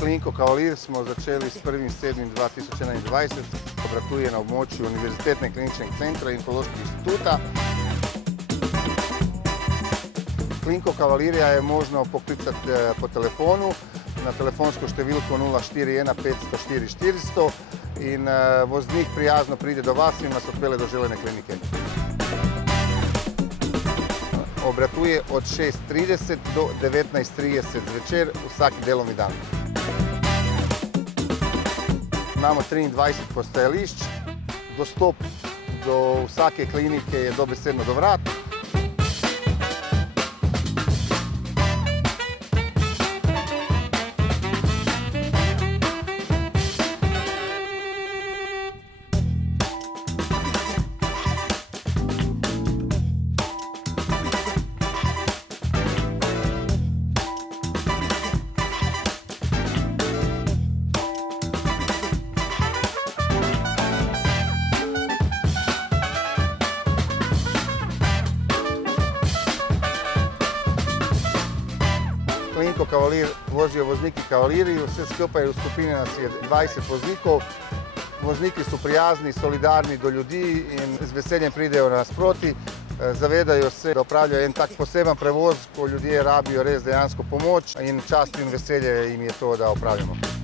Klinko Kavalir smo začeli s 1.7.2021, obratuje na območju Univerzitetnega kliničnega centra in Onkološkega inštituta. Klinko Kavalirja je možno poklicati po telefonu na telefonsko številko 041 504 400 in voznik prijazno pride do vas in nas odpelje do želene klinike. Obratuje od 6:30 do 19:30 zvečer vsak delovni dan. Imamo 23 postajališč, dostop do vsake klinike je dobesedno do vrat. Klinko Kavalir vozijo vozniki Kavaliri, vse skupaj v skupini nas je 20 voznikov. Vozniki so prijazni, solidarni do ljudi in z veseljem pridejo nasproti. Zavedajo se, da opravljajo en tak poseben prevoz, ko ljudje rabijo res dejansko pomoč in čast in veselje jim je to, da opravljamo.